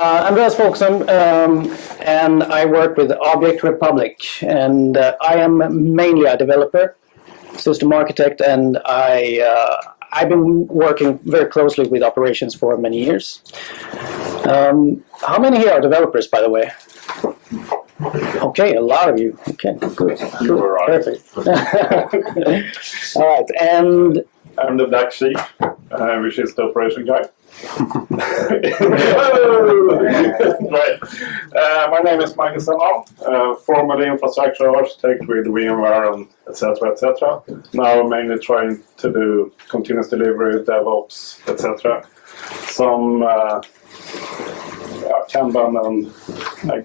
Andreas Folkesson, and I work with Object Republic, and I am mainly a developer, system architect, and I've been working very closely with operations for many years. How many here are developers, by the way? Okay, a lot of you. Okay, good. You were right. Perfect. All right, and I'm the black sheep, which is the operation guy. Right. My name is Mikael, formerly infrastructure architect with VMware and etc. etc. Now I'm mainly trying to do continuous delivery, DevOps, etc. Some Kanban and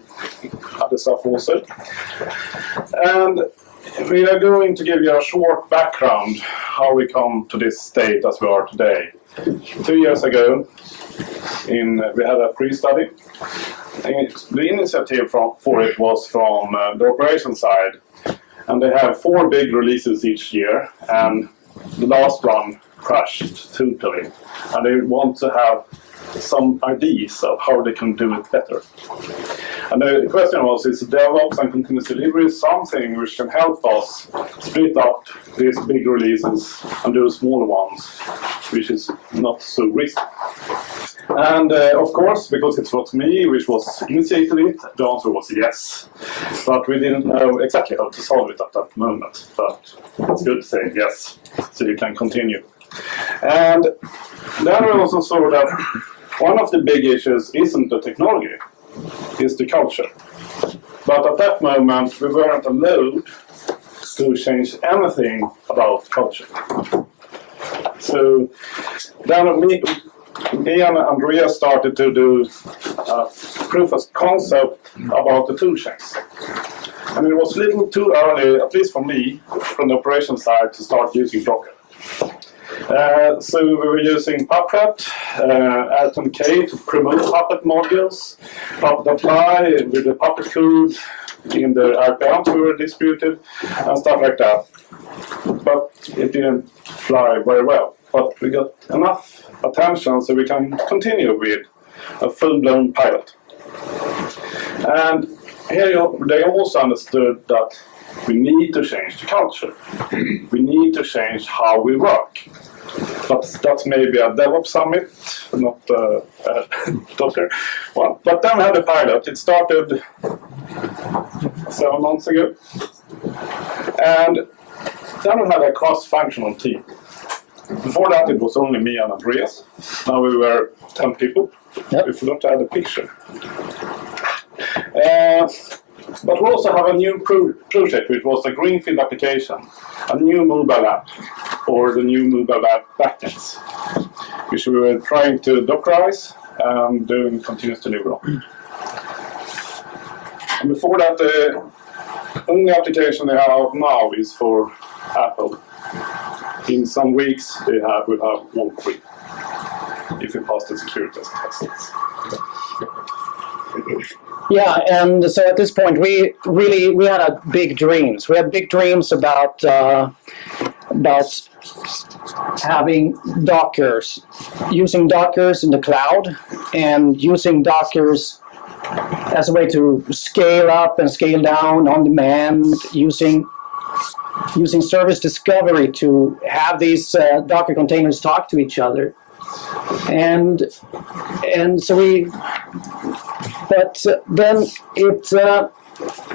other stuff also. And we are going to give you a short background how we come to this state as we are today. 2 years ago, we had a pre-study. The initiative for it was from the operation side, and they have 4 big releases each year, and the last one crashed totally. And they want to have some ideas of how they can do it better. And the question was, is DevOps and continuous delivery something which can help us split up these big releases and do smaller ones, which is not so risky? And of course, because it was me which was initiated it, the answer was yes. But we didn't know exactly how to solve it at that moment. But it's good to say yes, so you can continue. And then we also saw that one of the big issues isn't the technology, it's the culture. But at that moment, we weren't allowed to change anything about culture. So then me and Andreas started to do a proof of concept about the tool chains. And it was a little too early, at least for me, from the operation side, to start using Docker. So we were using Puppet, Atom-K to promote Puppet modules, Puppet Apply with the Puppet code in the RPMs we were distributed, and stuff like that. But it didn't fly very well. But we got enough attention so we can continue with a full-blown pilot. And here they also understood that we need to change the culture. We need to change how we work. But that's maybe a DevOps summit, not Docker one. But then we had a pilot. It started 7 months ago. And then we had a cross-functional team. Before that, it was only me and Andreas. Now we were 10 people. Yep. If we look at the picture. But we also have a new project, which was a greenfield application, a new mobile app, or the new mobile app backends, which we were trying to Dockerize and doing continuous delivery on. And before that, the only application they have now is for Apple. In some weeks, we'll have all 3, if we pass the security tests. yeah, and so at this point, we had big dreams. We had big dreams about having Dockers, using Dockers in the cloud, and using Dockers as a way to scale up and scale down on demand, using service discovery to have these Docker containers talk to each other. And so but then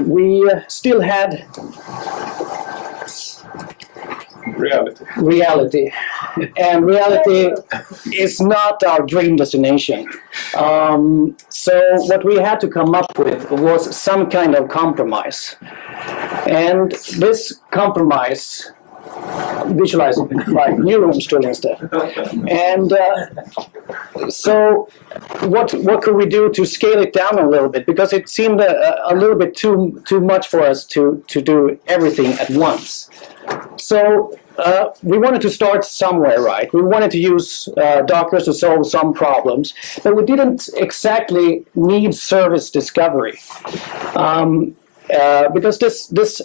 we still had reality. And reality is not our dream destination. So what we had to come up with was some kind of compromise. And this compromise, visualize it like new rooms tool instead. And so what could we do to scale it down a little bit? Because it seemed a little bit too much for us to do everything at once. So we wanted to start somewhere, right? We wanted to use Docker to solve some problems, but we didn't exactly need service discovery. Because this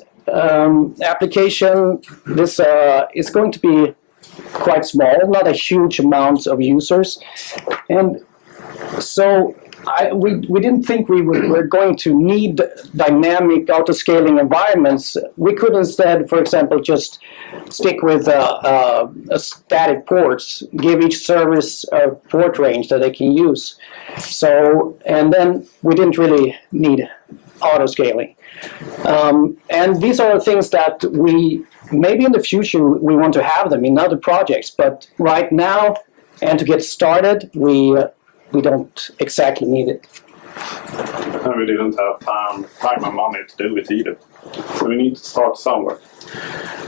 application, is going to be quite small, not a huge amount of users. And so we didn't think were going to need dynamic auto-scaling environments. We could instead, for example, just stick with a static ports, give each service a port range that they can use. So, and then we didn't really need auto-scaling. And these are things that maybe in the future we want to have them in other projects, but right now, and to get started, we don't exactly need it. And we didn't have time and money to do it either. So we need to start somewhere.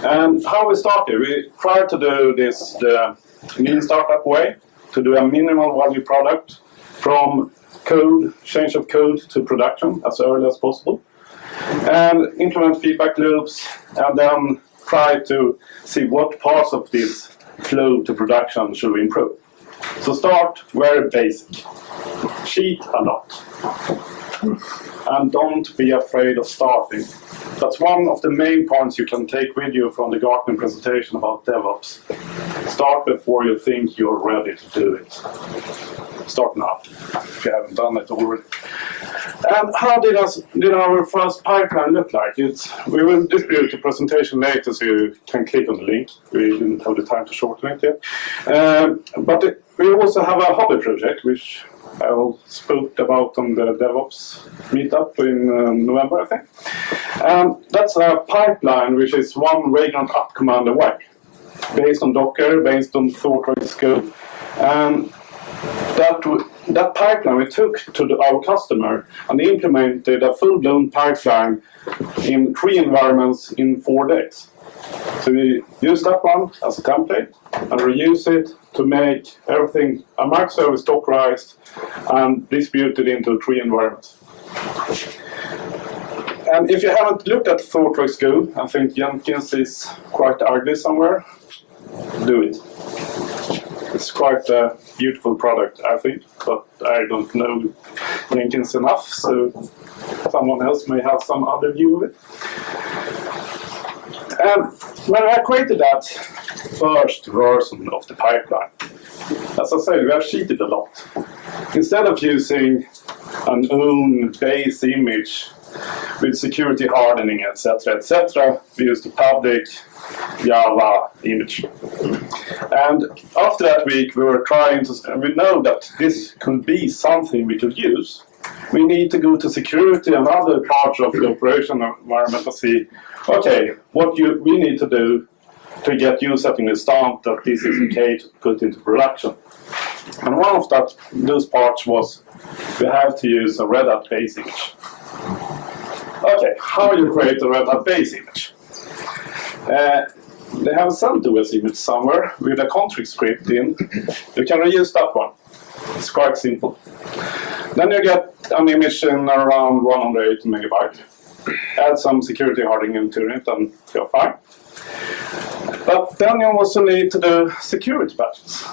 And how we started, we tried to do this the lean startup way, to do a minimal value product from change of code to production as early as possible. And implement feedback loops, and then try to see what parts of this flow to production should we improve. So start very basic. Cheat a lot. And don't be afraid of starting. That's one of the main points you can take with you from the Gartner presentation about DevOps. Start before you think you're ready to do it. Start now, if you haven't done it already. And how did our first pipeline look like? We will distribute the presentation later, so you can click on the link. We didn't have the time to shorten it yet. But we also have a hobby project, which I spoke about on the DevOps meetup in November, I think. That's a pipeline which is one vagrant up command away, based on Docker, based on ThoughtWorks scope. And that pipeline we took to our customer and implemented a full-blown pipeline in 3 environments in 4 days. So we use that one as a template and reuse it to make everything a microservice Dockerized and distributed into 3 environments. And if you haven't looked at ThoughtWorks Go, I think Jenkins is quite ugly somewhere, do it. It's quite a beautiful product, I think, but I don't know Jenkins enough, so someone else may have some other view of it. When I created that first version of the pipeline, as I said, we have cheated a lot. Instead of using an own base image with security hardening, etc., we used the public Java image. And after that week, we were we know that this could be something we could use. We need to go to security and other parts of the operation environment to see, okay, what we need to do to get you setting the stamp that this is okay to put into production. And one of those parts was we have to use a Red Hat base image. Okay, how you create a Red Hat base image? They have a CentOS image somewhere with a config script in. You can reuse that one. It's quite simple. Then you get an image in around 180 megabytes. Add some security hardening into it and you're fine. But then you also need to do security patches.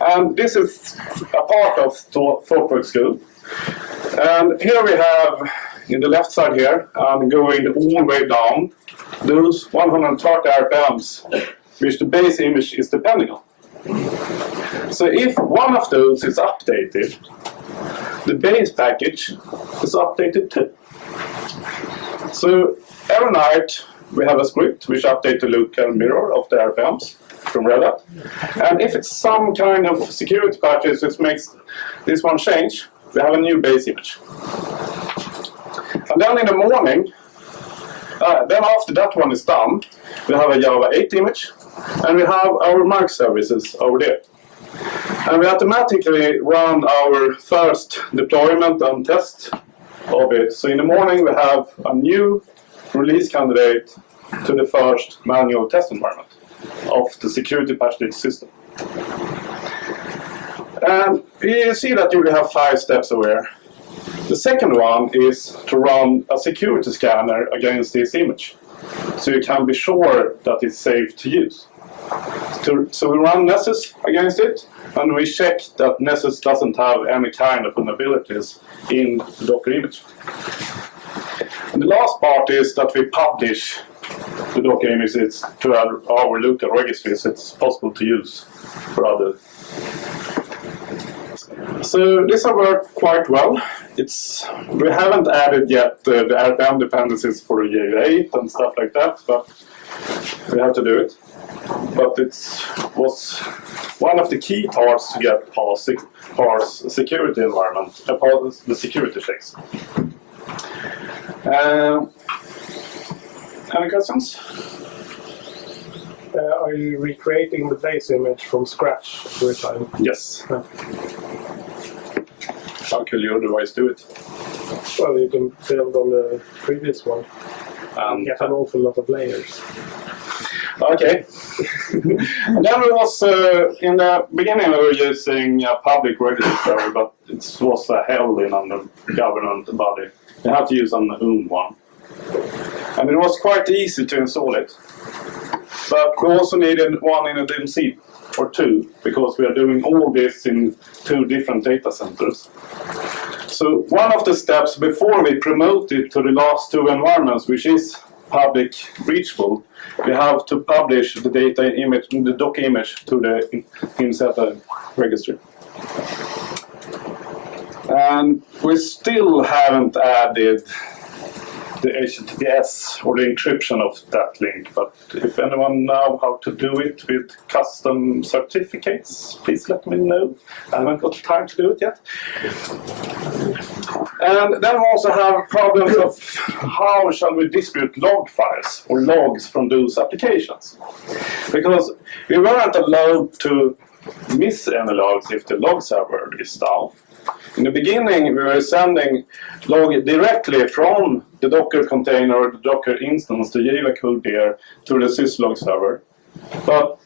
And this is a part of ThoughtWorks Go. And here we have, in the left side here, and going all the way down, those 130 RPMs, which the base image is depending on. So if one of those is updated, the base package is updated too. So every night we have a script which updates the local mirror of the RPMs from Red Hat. And if it's some kind of security patches which makes this one change, we have a new base image. And then in the morning, then after that one is done, we have a Java 8 image, and we have our microservices over there. And we automatically run our first deployment and test of it. So in the morning we have a new release candidate to the first manual test environment of the security patched system. And you see that you will have 5 steps aware. The second one is to run a security scanner against this image, so you can be sure that it's safe to use. So we run Nessus against it, and we check that Nessus doesn't have any kind of vulnerabilities in the Docker image. And the last part is that we publish the Docker images to our local registries. It's possible to use for other. So this has worked quite well. We haven't added yet the RPM dependencies for the JV8 and stuff like that, but we have to do it. But it was one of the key parts to get past security environment, past the security checks. Any questions? Are you recreating the base image from scratch every time? Yes. How could your device do it? Well, you can build on the previous one and get an awful lot of layers. Okay. And then we was, in the beginning we were using a public register, but it was held in a government body. You have to use an own one. And it was quite easy to install it. But we also needed one in a DMC, or two, because we are doing all this in 2 different data centers. So one of the steps before we promote it to the last 2 environments, which is public reachable, we have to publish the data image, the doc image, to the INSETA registry. And we still haven't added the HTTPS or the encryption of that link, but if anyone knows how to do it with custom certificates, please let me know. I haven't got time to do it yet. And then we also have problems of how shall we distribute log files or logs from those applications. Because we weren't allowed to miss any logs if the log server is down. In the beginning, we were sending log directly from the Docker container or the Docker instance, the Java code there, to the syslog server. But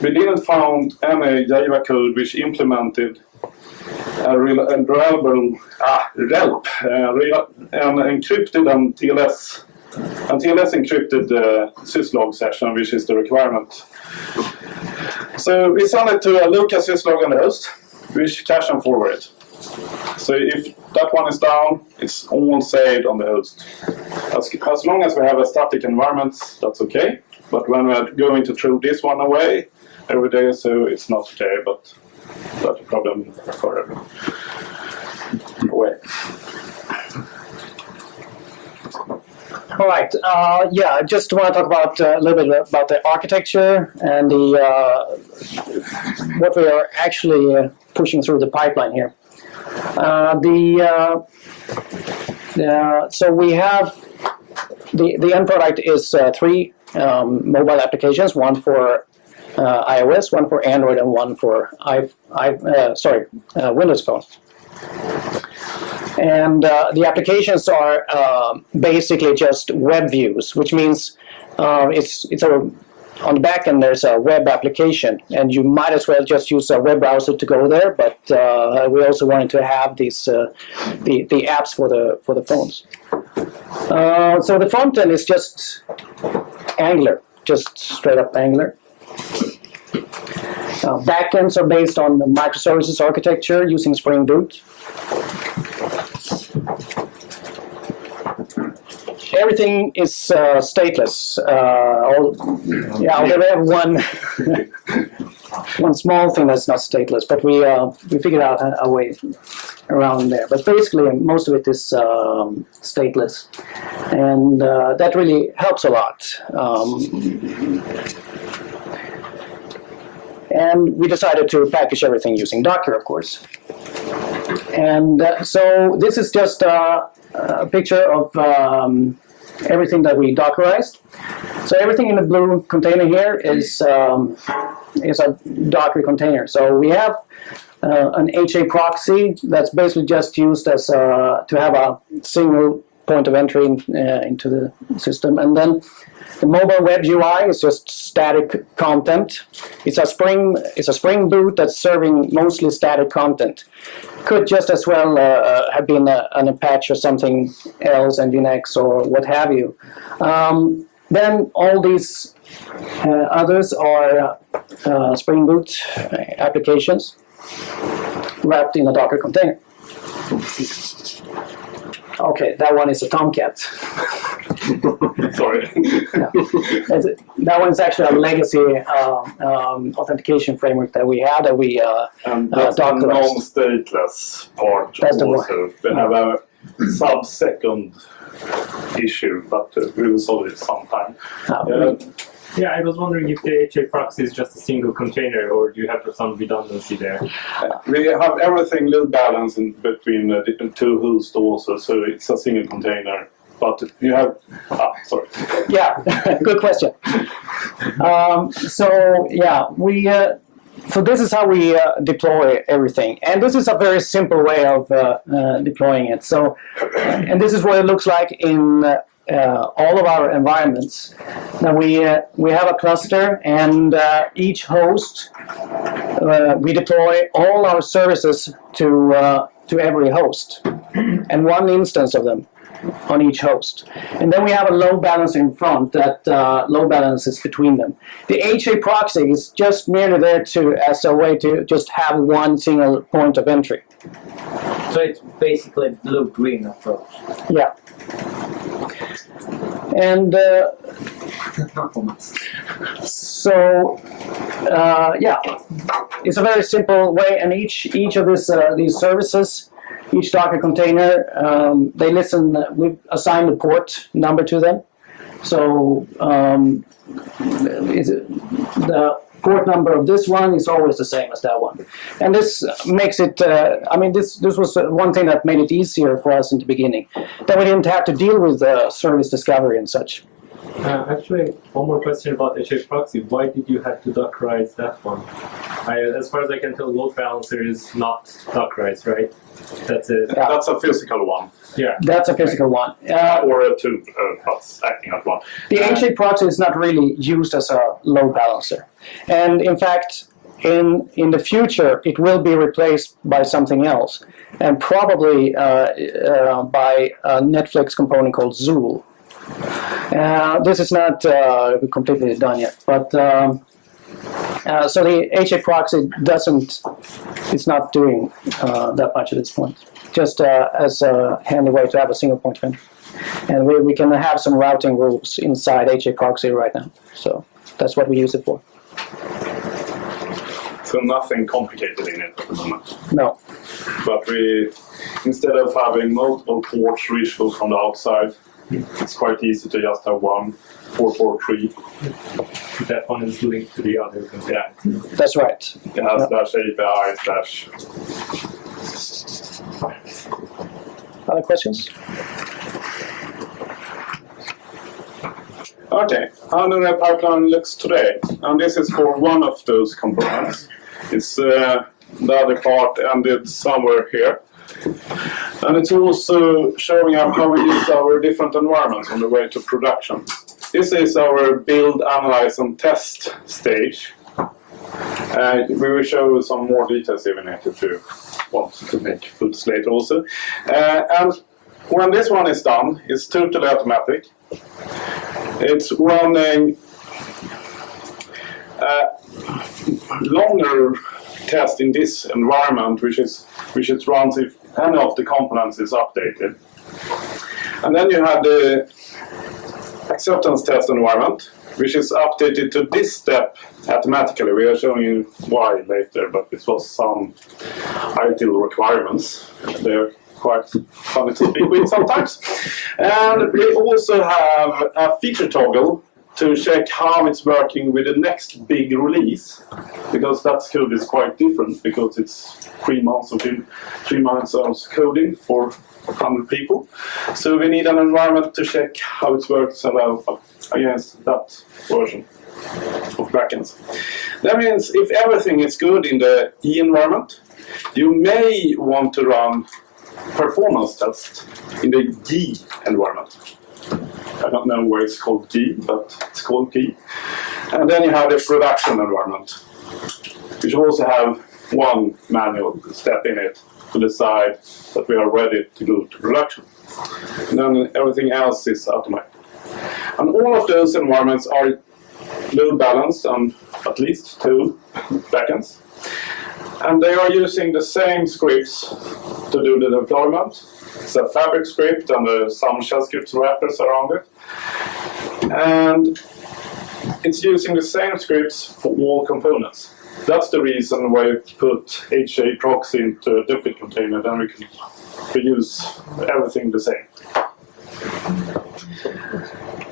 we didn't find any Java code which implemented a reliable RELP and encrypted and TLS encrypted the syslog session, which is the requirement. So we send it to a local syslog on the host, which cache and forward it. So if that one is down, it's all saved on the host. As long as we have a static environment, that's okay. But when we're going to throw this one away every day, so it's not okay, but that's a problem for everyone. Away. All right. Yeah, I just want to talk about a little bit about the architecture and the what we are actually pushing through the pipeline here. So we have the end product is 3 mobile applications, one for iOS, one for Android, and one for Windows Phone. And the applications are basically just web views, which means on the back end there's a web application, and you might as well just use a web browser to go there. But we also wanted to have these the apps for the phones. So the front end is just Angular, just straight up Angular. Backends are based on the microservices architecture using Spring Boot. Everything is stateless. We have one small thing that's not stateless, but we figured out a way around there. But basically, most of it is stateless, and that really helps a lot. And we decided to package everything using Docker, of course. And so this is just a picture of everything that we Dockerized. So everything in the blue container here is a Docker container. So we have an HA proxy that's basically just used as to have a single point of entry into the system, and then the mobile web UI is just static content. It's a Spring Boot that's serving mostly static content. Could just as well have been an Apache or something else, Nginx or what have you. Then all these others are Spring Boot applications wrapped in a Docker container. Okay, that one is a Tomcat. Sorry. That one's actually a legacy authentication framework that we had that we And that's the doctorized. non-stateless part That's the also. We have a sub-second issue, but we will solve it sometime. Yeah, I was wondering if the HA proxy is just a single container, or do you have some redundancy there? We have everything little balance in between the two hosts also, so it's a single container. But you have, sorry. Yeah, good question. So this is how we deploy everything, and this is a very simple way of deploying it. So, and this is what it looks like in all of our environments. Now we have a cluster, and each host we deploy all our services to every host, and one instance of them on each host. And then we have a load balancer in front that load balances between them. The HA proxy is just merely there as a way to just have one single point of entry. So it's basically blue-green approach. Yeah. And so, it's a very simple way, and each of these services, each Docker container, they listen. We assign the port number to them. So the port number of this one is always the same as that one, and this makes it. This was one thing that made it easier for us in the beginning, that we didn't have to deal with service discovery and such. Actually, one more question about HA proxy. Why did you have to Dockerize that one? As far as I can tell, load balancer is not Dockerized, right? That's it. Yeah. That's a physical one. Yeah. That's a physical one. Or a two plus acting as one. The HA proxy is not really used as a load balancer. And in fact, in the future, it will be replaced by something else, and probably by a Netflix component called Zool. This is not completely done yet, but so the HA proxy it's not doing that much at this point, just as a handy way to have a single point of entry. And we can have some routing rules inside HA proxy right now, so that's what we use it for. So nothing complicated in it at the moment. No. But instead of having multiple ports reachable from the outside, it's quite easy to just have one 443. That one is linked to the other. Yeah. That's right. It has /API/ Other questions? Okay, how the pipeline looks today. And this is for one of those components. It's the other part ended somewhere here. And it's also showing up how we use our different environments on the way to production. This is our build, analyze, and test stage. We will show some more details even if you want to make foods later also. And when this one is done, it's totally automatic. It's running longer test in this environment, which it runs if any of the components is updated. And then you have the acceptance test environment, which is updated to this step automatically. We are showing you why later, but this was some ideal requirements. They're quite funny to speak with sometimes. And we also have a feature toggle to check how it's working with the next big release, because that code is quite different, because it's 3 months of coding for 100 people. So we need an environment to check how it works against that version of backends. That means if everything is good in the E environment, you may want to run performance test in the G environment. I don't know why it's called G, but it's called G. And then you have the production environment, which also have one manual step in it to decide that we are ready to go to production. And then everything else is automatic. And all of those environments are load balanced on at least 2 backends. And they are using the same scripts to do the deployment. It's a fabric script and some shell scripts wrappers around it. And it's using the same scripts for all components. That's the reason why you put HA proxy into a Dupped container, then we can reuse everything the same.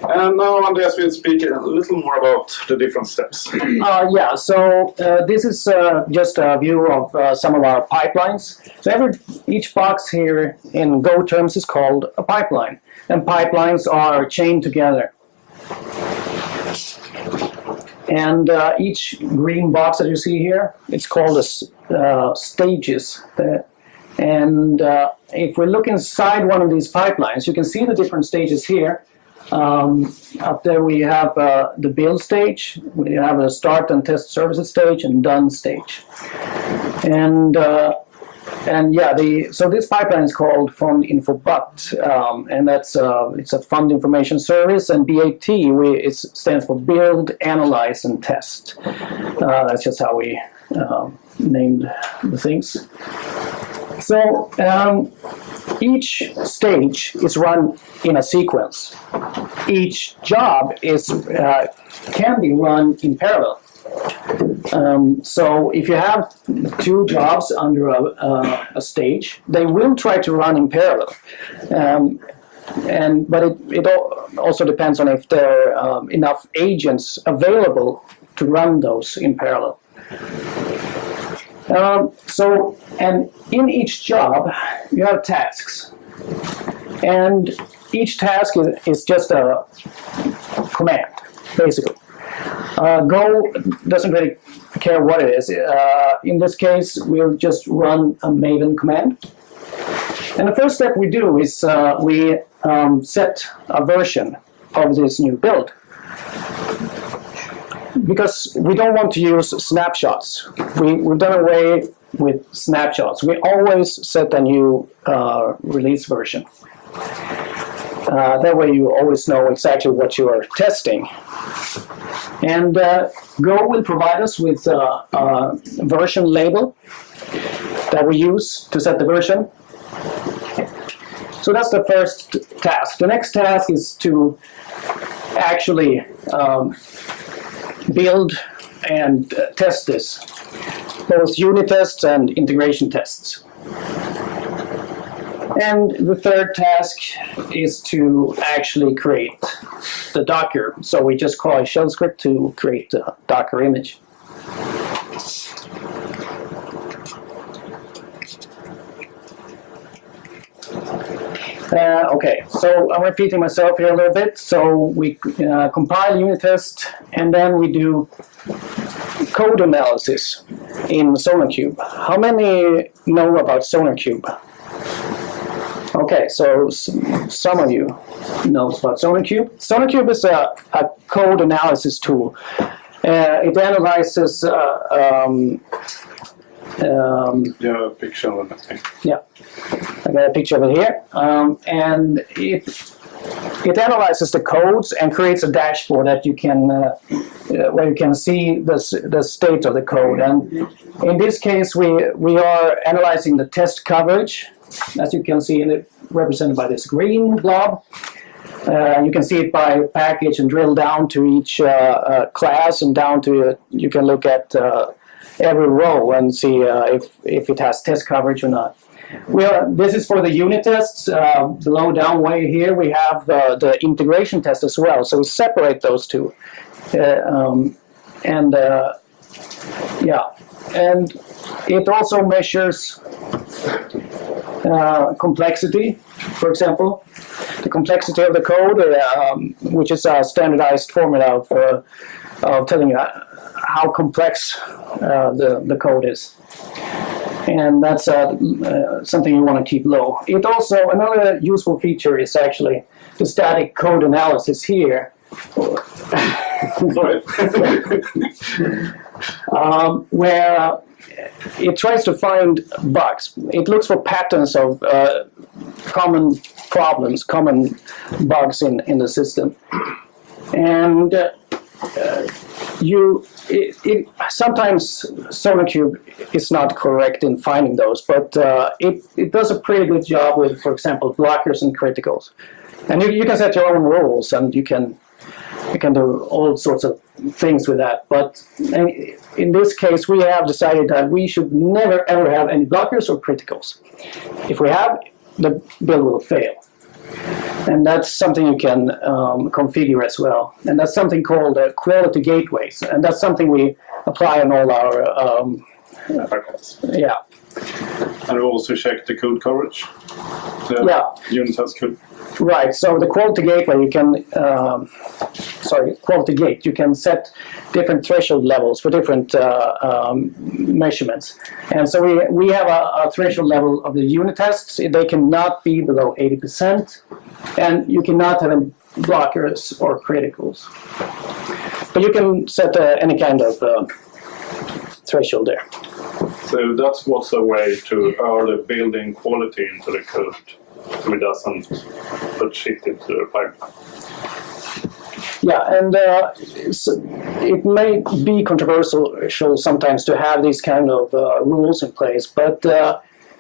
And now Andreas will speak a little more about the different steps. Yeah, so this is just a view of some of our pipelines. So each box here in Go terms is called a pipeline, and pipelines are chained together. And each green box that you see here, it's called stages. And if we look inside one of these pipelines, you can see the different stages here. Up there we have the build stage, we have a start and test services stage, and done stage. And yeah, so this pipeline is called Fund Info BUT, and it's a fund information service, and BAT it stands for Build, Analyze, and Test. That's just how we named the things. So each stage is run in a sequence. Each job can be run in parallel. So if you have two jobs under a stage, they will try to run in parallel. But it also depends on if there are enough agents available to run those in parallel. And in each job, you have tasks. And each task is just a command, basically. Go doesn't really care what it is. In this case, we'll just run a Maven command. And the first step we do is we set a version of this new build. Because we don't want to use snapshots. We've done away with snapshots. We always set a new release version. That way you always know exactly what you are testing. And Go will provide us with a version label that we use to set the version. So that's the first task. The next task is to actually build and test this, both unit tests and integration tests. And the third task is to actually create the Docker. So we just call a shell script to create the Docker image. Okay, so I'm repeating myself here a little bit. So we compile unit test, and then we do code analysis in SonarQube. How many know about SonarQube? Okay, so some of you know about SonarQube. SonarQube is a code analysis tool. It analyzes You have a picture of it. Yeah, I got a picture of it here. And it analyzes the codes and creates a dashboard that you can where you can see the state of the code. And in this case, we are analyzing the test coverage, as you can see, represented by this green blob. You can see it by package and drill down to each class, and down to you can look at every row and see if it has test coverage or not. This is for the unit tests. Below down way here we have the integration test as well. So we separate those two. And it also measures complexity, for example. The complexity of the code, which is a standardized formula of telling you how complex the code is. And that's something you want to keep low. It also, another useful feature is actually the static code analysis here. Where it tries to find bugs. It looks for patterns of common problems, common bugs in the system. And sometimes SonarCube is not correct in finding those, but it does a pretty good job with, for example, blockers and criticals. And you can set your own rules, and you can do all sorts of things with that. But in this case, we have decided that we should never ever have any blockers or criticals. If we have, the build will fail. And that's something you can configure as well. And that's something called quality gateways. And that's something we apply on all our yeah. And we also check the code coverage. Unit has code. Right, so the quality gateway, you can, quality gate, you can set different threshold levels for different measurements. And so we have a threshold level of the unit tests. They cannot be below 80%, and you cannot have any blockers or criticals. But you can set any kind of threshold there. So that's what's a way to early building quality into the code. So it doesn't put shit into the pipeline. Yeah, and it may be controversial sometimes to have these kind of rules in place, but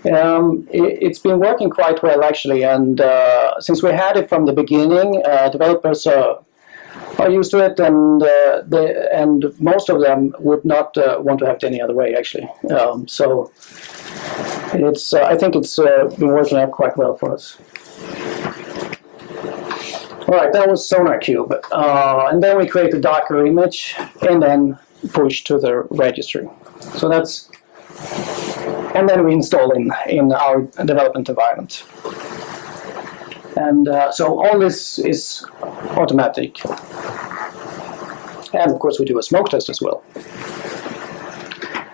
it's been working quite well actually. And since we had it from the beginning, developers are used to it, and most of them would not want to have it any other way actually. So. I think it's been working out quite well for us. All right, that was SonarCube. And then we create a Docker image and then push to the registry. So that's, and then we install in our development environment. And so all this is automatic. And of course we do a smoke test as well.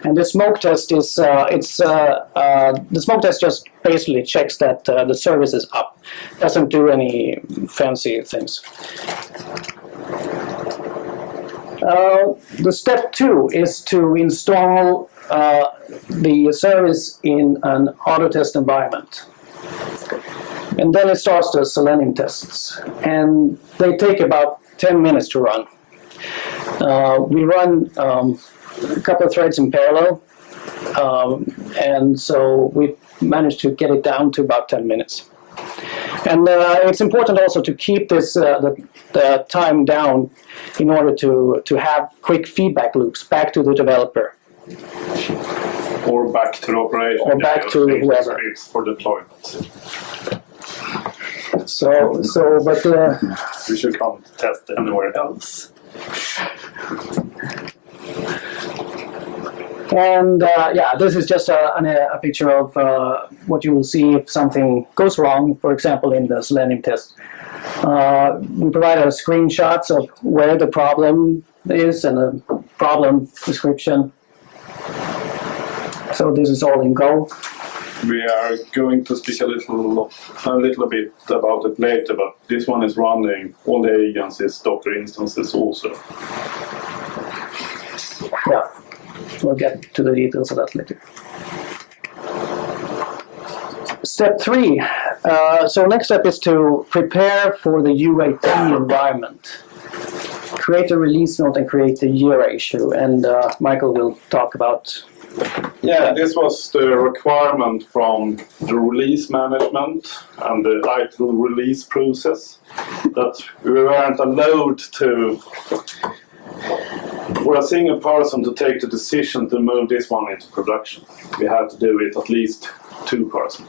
And the smoke test is, the smoke test just basically checks that the service is up. Doesn't do any fancy things. The step 2 is to install the service in an auto test environment. And then it starts the Selenium tests. And they take about 10 minutes to run. We run a couple of threads in parallel, and so we managed to get it down to about 10 minutes. And it's important also to keep this the time down in order to have quick feedback loops back to the developer. Or back to the operation. Or back to whoever. For deployment. But we should come test anywhere else. And this is just a picture of what you will see if something goes wrong, for example, in the Selenium test. We provided screenshots of where the problem is and a problem description. So this is all in Go. We are going to speak a little bit about it later, but this one is running all the agencies' Docker instances also. Yeah, we'll get to the details of that later. Step 3. So next step is to prepare for the UAT environment. Create a release note and create the year issue, and Mikael will talk about. Yeah, this was the requirement from the release management and the ITIL release process that we weren't allowed to, for a single person to take the decision to move this one into production. We had to do it at least 2 persons.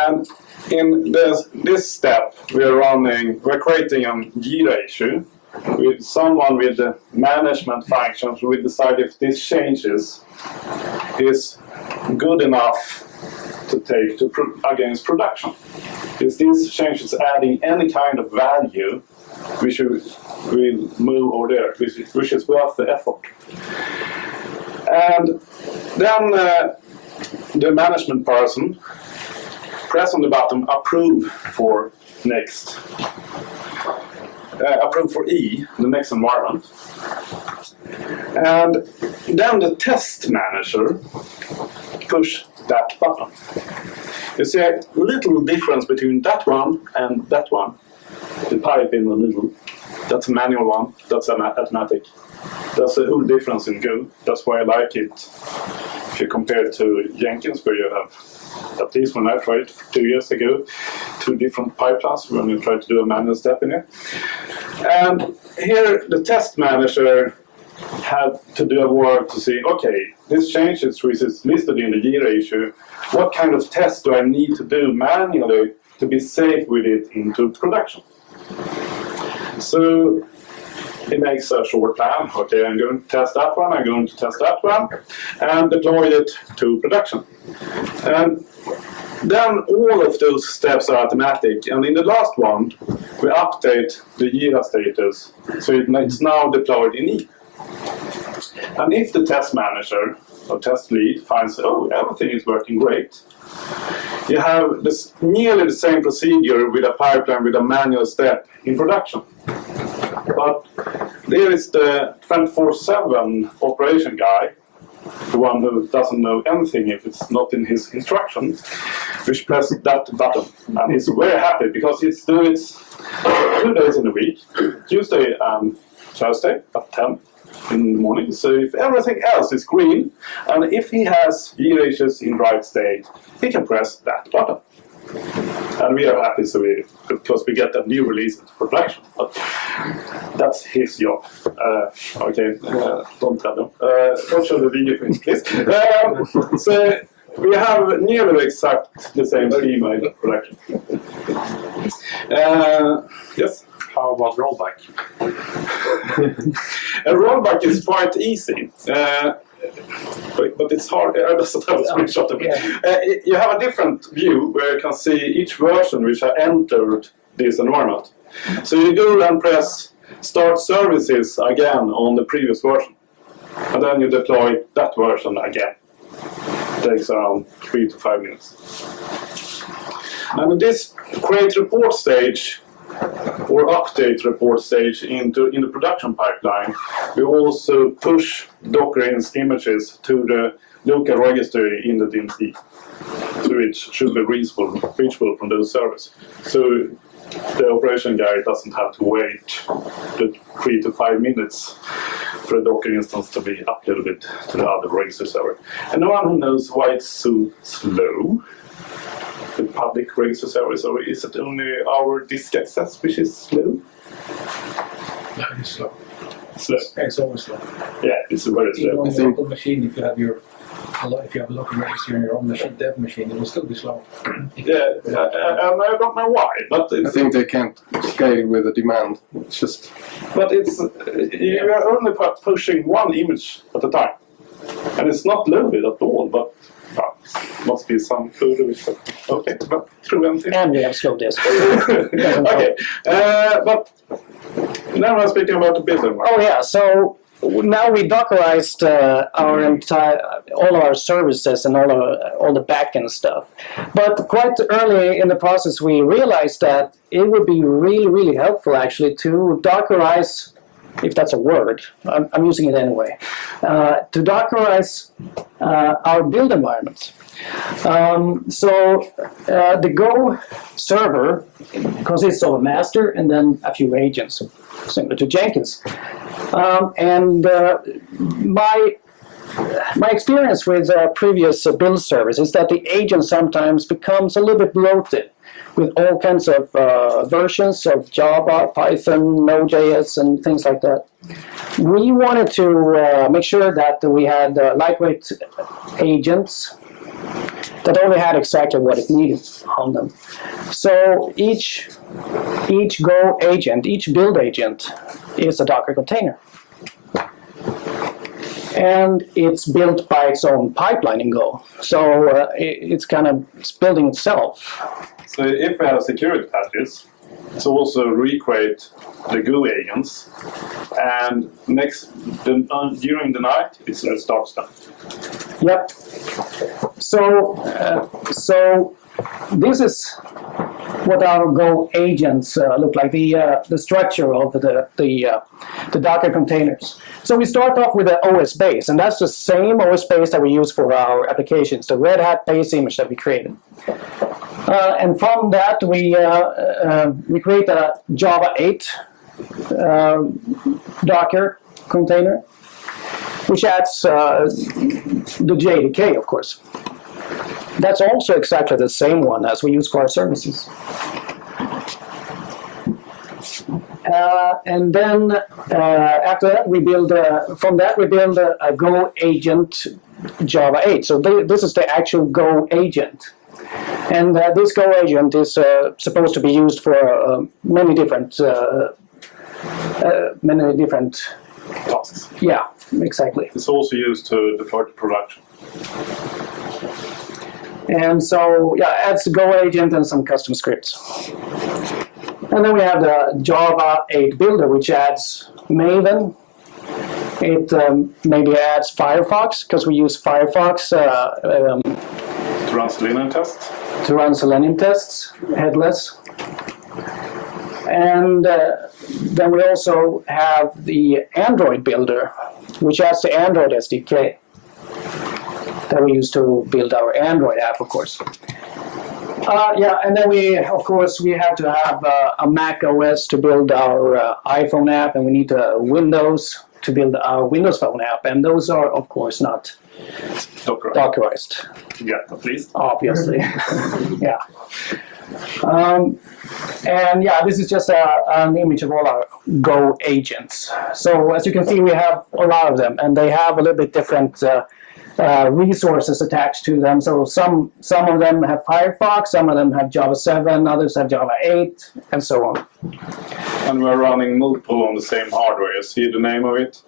And in this step, we're creating a Jira issue with someone with the management functions. We decide if this changes is good enough to take against production. If these changes adding any kind of value, we'll move over there, which is worth the effort. And then the management person press on the button approve for next. Approve for E, the next environment. And then the test manager push that button. You see a little difference between that one and that one. The pipe in the middle. That's a manual one. That's a automatic. That's a whole difference in Go. That's why I like it. If you compare it to Jenkins, where you have, at least when I tried 2 years ago, 2 different pipelines when you try to do a manual step in it. And here the test manager had to do a work to see, okay, this change is listed in the year issue. What kind of test do I need to do manually to be safe with it into production? So he makes a short plan. Okay, I'm going to test that one, I'm going to test that one, and deploy it to production. And then all of those steps are automatic. And in the last one, we update the Jira status. So it's now deployed in E. And if the test manager or test lead finds, oh, everything is working great, you have this nearly the same procedure with a pipeline with a manual step in production. But there is the 24/7 operation guy, the one who doesn't know anything if it's not in his instruction, which presses that button. And he's very happy because he's doing it 2 days in a week, Tuesday and Thursday at 10 in the morning. So if everything else is green, and if he has VHs in right state, he can press that button. And we are happy because we get a new release into production. But that's his job. Don't tell them. Don't show the video, please. So we have nearly exact the same schema in production. Yes? How about rollback? A rollback is quite easy. But it's hard. I just have a screenshot of it. You have a different view where you can see each version which has entered this environment. So you go and press Start Services again on the previous version. And then you deploy that version again. It takes around 3 to 5 minutes. And in this create report stage, or update report stage in the production pipeline, we also push Docker images to the local registry in the DMT, so it should be reachable from those servers. So the operation guy doesn't have to wait the 3 to 5 minutes for a Docker instance to be uploaded to the other registry server. And no one who knows why it's so slow, the public registry service, or is it only our disk access which is slow? No, it's slow. Slow. It's always slow. Yeah, it's very slow. Even on the local machine, if you have a local registry on your own machine, dev machine, it will still be slow. Yeah, and I don't know why, but I think they can't scale with the demand. It's just. But it's you are only pushing one image at a time, and it's not loaded at all. But must be some code which okay, but through empty. And we have slow disk. Okay, but now I'm speaking about the business. Oh yeah, so now we Dockerized all our services and all the backend stuff. But quite early in the process, we realized that it would be really, really helpful actually to Dockerize, if that's a word, I'm using it anyway, to Dockerize our build environments. The Go server consists of a master and then a few agents, similar to Jenkins. My experience with previous build servers is that the agent sometimes becomes a little bit bloated with all kinds of versions of Java, Python, Node.js, and things like that. We wanted to make sure that we had lightweight agents that only had exactly what it needed on them. So each Go agent, each build agent is a Docker container. And it's built by its own pipeline in Go. So it's building itself. So if we have security patches, it's also recreate the Go agents, and during the night it restarts them. Yep. So this is what our Go agents look like, the structure of the Docker containers. So we start off with the OS base, and that's the same OS base that we use for our applications, the Red Hat base image that we created. And from that, we create a Java 8 Docker container, which adds the JDK, of course. That's also exactly the same one as we use for our services. And then after that, we build a Go agent Java 8. So this is the actual Go agent. And this Go agent is supposed to be used for many different tasks. Yeah, exactly. It's also used to deploy to production. And so, yeah, adds the Go agent and some custom scripts. And then we have the Java 8 builder, which adds Maven. It maybe adds Firefox, because we use Firefox To run Selenium tests. to run Selenium tests, headless. And then we also have the Android builder, which adds the Android SDK that we use to build our Android app, of course. Yeah, and then we have to have a Mac OS to build our iPhone app, and we need Windows to build our Windows Phone app, and those are, of course, not Dockerized. Yeah, at least. Obviously. Yeah. And yeah, this is just an image of all our Go agents. So as you can see, we have a lot of them, and they have a little bit different resources attached to them. So some of them have Firefox, some of them have Java 7, others have Java 8, and so on. And we're running multiple on the same hardware. You see the name of it?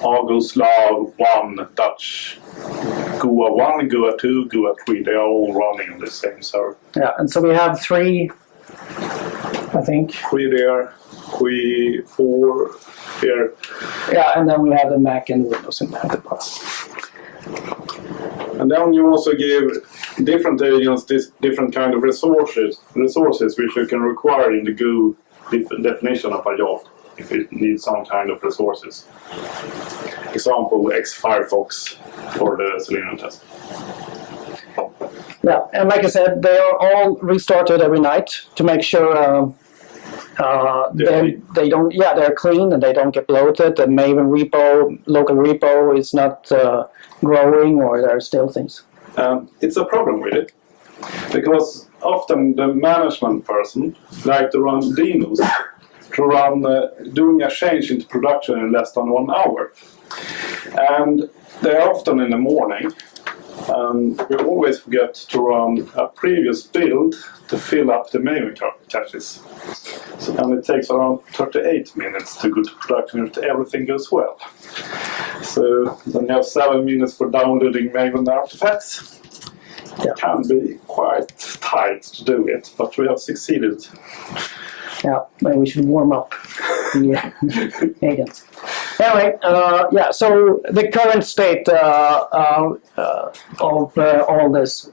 Agoslav 1, Dutch, GUA 1, GUA 2, GUA 3. They are all running on the same server. Yeah, and so we have 3, I think. 3 there, 4 here. Yeah, and then we have the Mac and Windows in the bottom. And then you also give different agents this different kind of resources which you can require in the Go definition of a job if it needs some kind of resources. Example, X-Firefox for the Selenium test. Yeah, and like I said, they are all restarted every night to make sure they don't. Yeah, they're clean and they don't get bloated. The Maven repo, local repo, is not growing, or there are still things. It's a problem with it because often the management person like to run demos to run doing a change into production in less than 1 hour, and they're often in the morning. We always forget to run a previous build to fill up the Maven caches. And it takes around 38 minutes to go to production if everything goes well. So then you have 7 minutes for downloading Maven artifacts. Yeah. It can be quite tight to do it, but we have succeeded. Yeah, maybe we should warm up the agents. Anyway, yeah, so the current state of all this.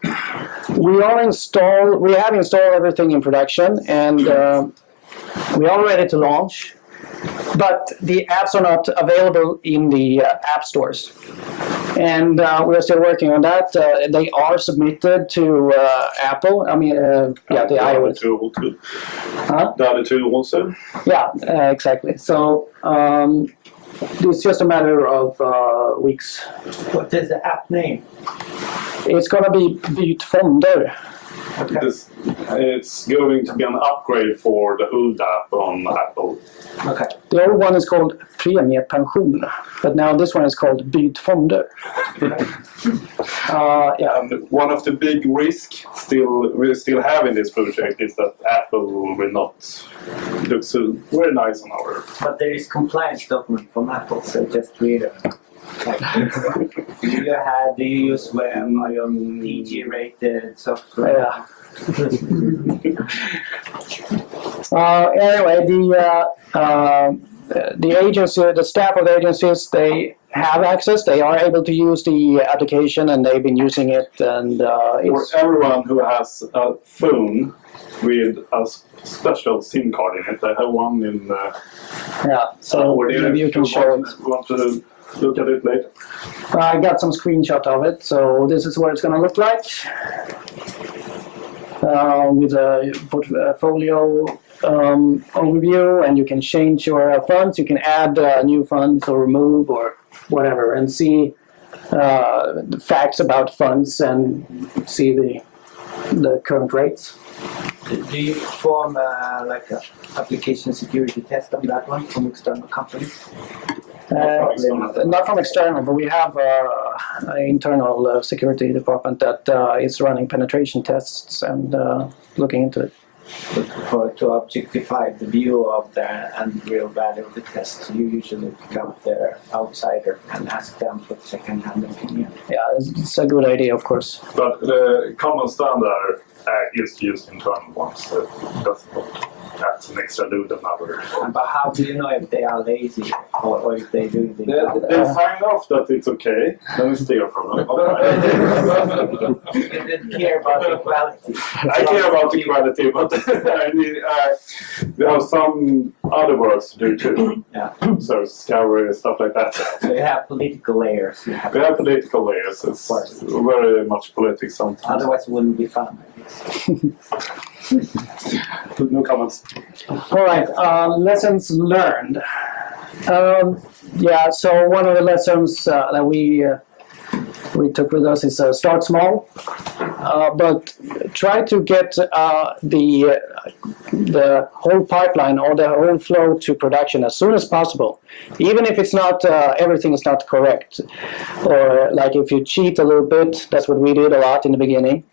We have installed everything in production, and we are ready to launch, but the apps are not available in the app stores. And we're still working on that. They are submitted to Apple. I mean, yeah, the iOS. The other two also? Yeah, exactly. So it's just a matter of weeks. What is the app name? It's going to be Byt Fonder. Okay. It's going to be an upgrade for the old app on Apple. Okay. The old one is called Premiepension, but now this one is called Byt Fonder. Yeah. And one of the big risks we still have in this project is that Apple will not look so very nice on our... But there is compliance document from Apple, so just read it. Like, do you use web? Are you on PG rated software? Yeah. Anyway, the agency, the staff of the agencies, they have access. They are able to use the application, and they've been using it. And for everyone who has a phone with a special SIM card in it, I have one in. Yeah. So maybe you can show it. Want to look at it later? I got some screenshot of it. So this is what it's going to look like. with a portfolio overview, and you can change your funds. You can add new funds or remove or whatever, and see the facts about funds and see the current rates. Do you perform like a application security test on that one from external companies? Not from external, but we have an internal security department that is running penetration tests and looking into it. To objectify the view of the and real value of the test, you usually pick up the outsider and ask them for the second-hand opinion. Yeah, it's a good idea, of course. But the common standard is to use internal ones. That's not adds an extra load another. But how do you know if they are lazy or if they do the job? They sign off that it's okay, then it's their problem. You didn't care about equality. I care about equality, but I need, we have some other works to do too. Yeah. So discovery, stuff like that. So you have political layers. We have political layers. It's very much politics sometimes. Otherwise, it wouldn't be fun. No comments. All right, lessons learned. Yeah, so one of the lessons that we took with us is start small, but try to get the whole pipeline or the whole flow to production as soon as possible, even if it's not everything is not correct, or like if you cheat a little bit. That's what we did a lot in the beginning,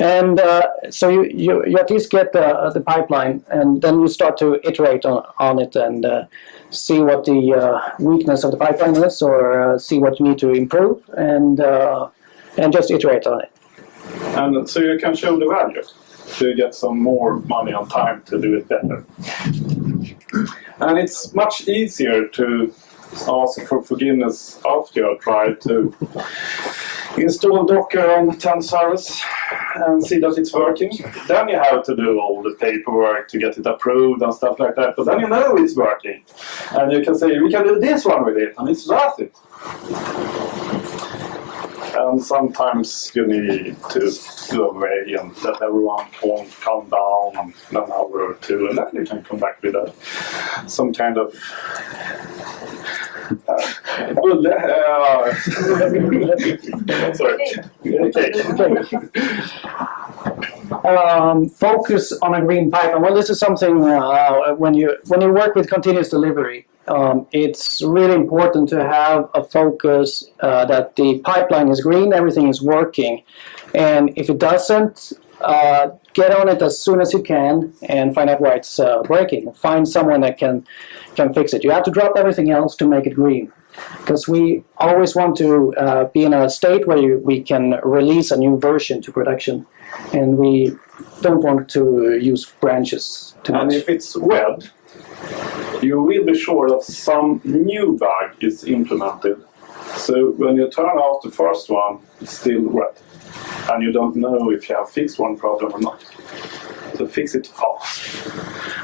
and so you at least get the pipeline, and then you start to iterate on it and see what the weakness of the pipeline is, or see what you need to improve, and just iterate on it. And so you can show the value. So you get some more money on time to do it better. And it's much easier to ask for forgiveness after you have tried to install Docker on 10 servers and see that it's working. Then you have to do all the paperwork to get it approved and stuff like that. But then you know it's working. And you can say, we can do this one with it, and it's worth it. And sometimes you need to go away and let everyone calm down an hour or two, and then you can come back with some kind of sorry. Focus on a green pipeline. Well, this is something when you work with continuous delivery, it's really important to have a focus that the pipeline is green, everything is working, and if it doesn't, get on it as soon as you can and find out why it's breaking. Find someone that can fix it. You have to drop everything else to make it green, because we always want to be in a state where we can release a new version to production, and we don't want to use branches too much. And if it's wet, you will be sure that some new bug is implemented. So when you turn out the first one, it's still wet, and you don't know if you have fixed one problem or not. So fix it fast.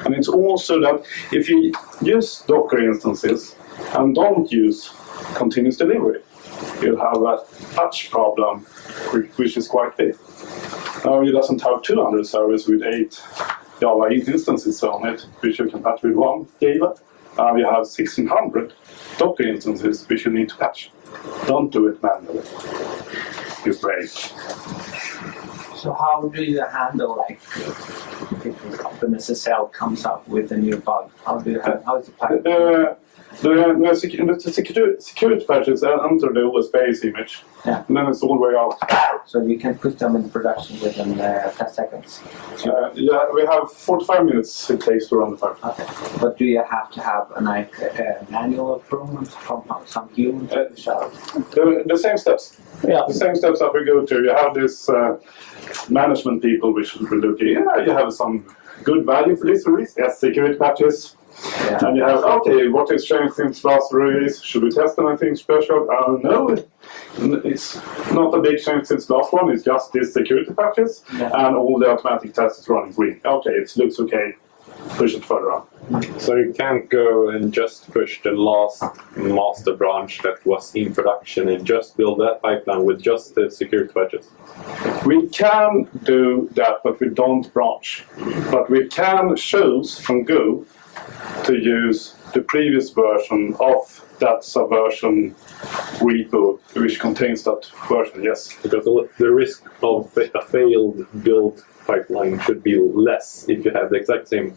And it's also that if you use Docker instances and don't use continuous delivery, you'll have a patch problem, which is quite big. Now you doesn't have 200 servers with 8 Java instances on it, which you can patch with 1 Java. Now you have 1600 Docker instances which you need to patch. Don't do it manually. You break. So how do you handle, like, if an SSL comes up with a new bug? How is the pipeline? The security patches enter the OS base image, Yeah. and then it's all the way out. So you can put them in production within 10 seconds. Yeah, we have 45 minutes it takes to run the pipe. Okay. But do you have to have a manual approval from some human? The same steps. Yeah. The same steps that we go to. You have this management people which will look at, you have some good value for this release. Yes, security patches. Yeah. And you have, okay, what is changed since last release? Should we test anything special? No, it's not a big change since last one. It's just these security patches, Yeah. and all the automatic tests is running green. Okay, it looks okay. Push it further on. So you can't go and just push the last master branch that was in production and just build that pipeline with just the security badges. We can do that, but we don't branch. But we can choose from Go to use the previous version of that subversion repo, which contains that version, yes. Because the risk of a failed build pipeline should be less if you have the exact same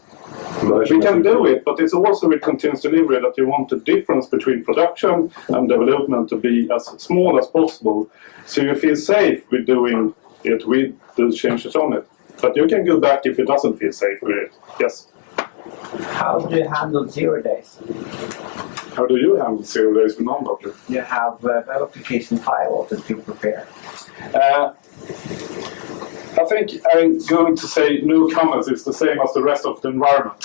version. We can do it, but it's also with continuous delivery that you want the difference between production and development to be as small as possible, so you feel safe with doing it with those changes on it. But you can go back if it doesn't feel safe with it, yes. How do you handle 0 days? How do you handle 0 days with non-Docker? You have web application firewall that you prepare. I think I'm going to say no comments is the same as the rest of the environment.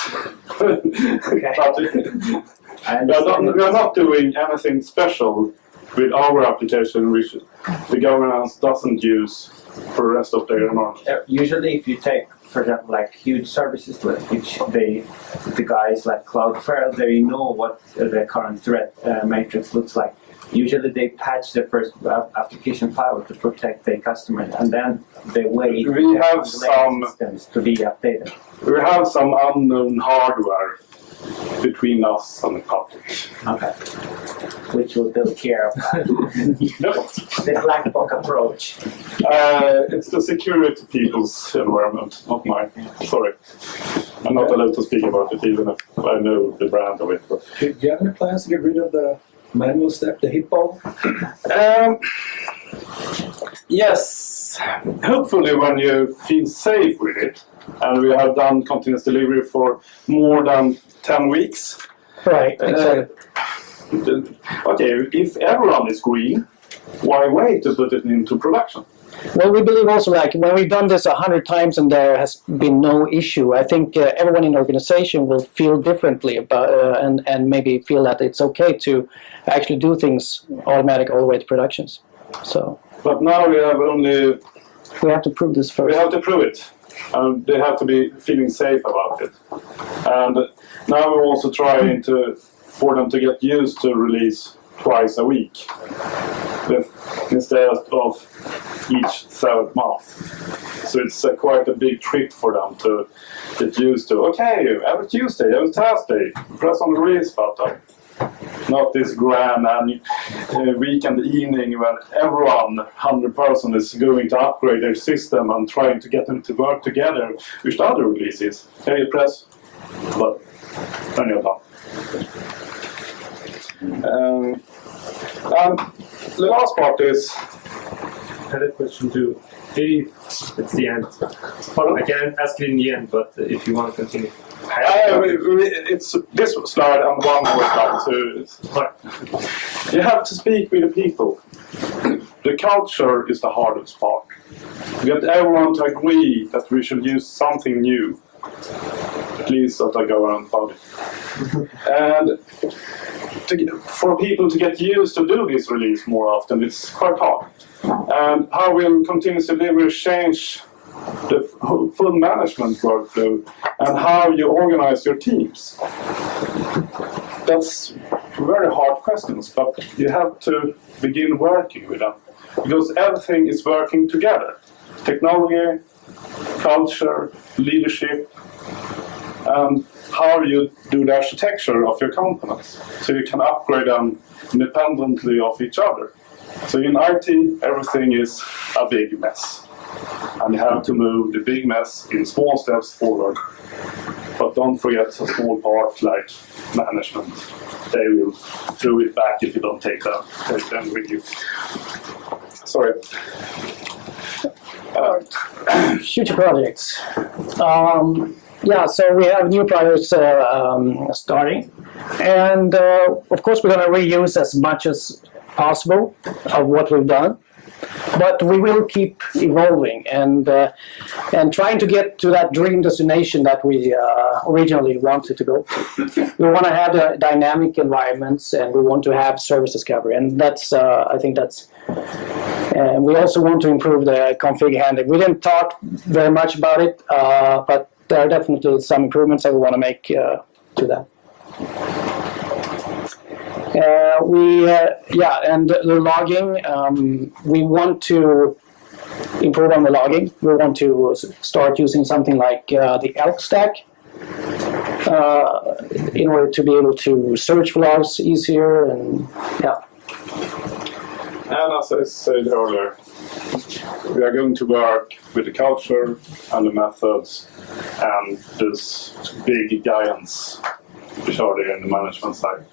Okay. But we are not doing anything special with our application which the governance doesn't use for the rest of their environment. Usually if you take, for example, like huge services which the guys like Cloudflare, they know what the current threat matrix looks like. Usually they patch their first application firewall to protect their customers, and then they wait We have for systems to be updated. We have some unknown hardware between us and the public. Okay. Which will take care of that. No. The black box approach. It's the security people's environment, not mine. Sorry. I'm not allowed to speak about it even if I know the brand of it. But. Do you have any plans to get rid of the manual step, the hit ball? Yes. Hopefully when you feel safe with it, and we have done continuous delivery for more than 10 weeks. Right, exactly. Okay, if everyone is green, why wait to put it into production? Well, we believe also, like, when we've done this 100 times and there has been no issue, I think everyone in the organization will feel differently about and maybe feel that it's okay to actually do things automatic all the way to productions. So. But now we have only. We have to prove this first. We have to prove it. And they have to be feeling safe about it. And now we're also trying for them to get used to release twice a week instead of each third month. So it's quite a big trick for them to get used to. Okay, every Tuesday, every Thursday, press on the release button. Not this grand weekend evening when everyone, 100% is going to upgrade their system and trying to get them to work together with the other releases. Hey, press, but then you're done. And the last part is. I had a question too. Maybe it's the end. I can ask it in the end, but if you want to continue. It's this slide and one more slide. So you have to speak with the people. The culture is the hardest part. Get everyone to agree that we should use something new. At least that I go around about it. And for people to get used to do this release more often, it's quite hard. And how will continuous delivery change the full management workflow and how you organize your teams? That's very hard questions, but you have to begin working with them because everything is working together. Technology, culture, leadership, and how you do the architecture of your components so you can upgrade them independently of each other. So in IT, everything is a big mess. And you have to move the big mess in small steps forward. But don't forget a small part like management. They will throw it back if you don't take them with you. Sorry. Future projects. Yeah, so we have new projects starting. And of course, we're going to reuse as much as possible of what we've done. But we will keep evolving and trying to get to that dream destination that we originally wanted to go to. We want to have dynamic environments and we want to have service discovery, and that's I think that's. And we also want to improve the config handling. We didn't talk very much about it, but there are definitely some improvements that we want to make to that. And the logging, we want to improve on the logging. We want to start using something like the elk stack in order to be able to search for logs easier, and yeah. And as I said earlier, we are going to work with the culture and the methods and these big giants which are there in the management side.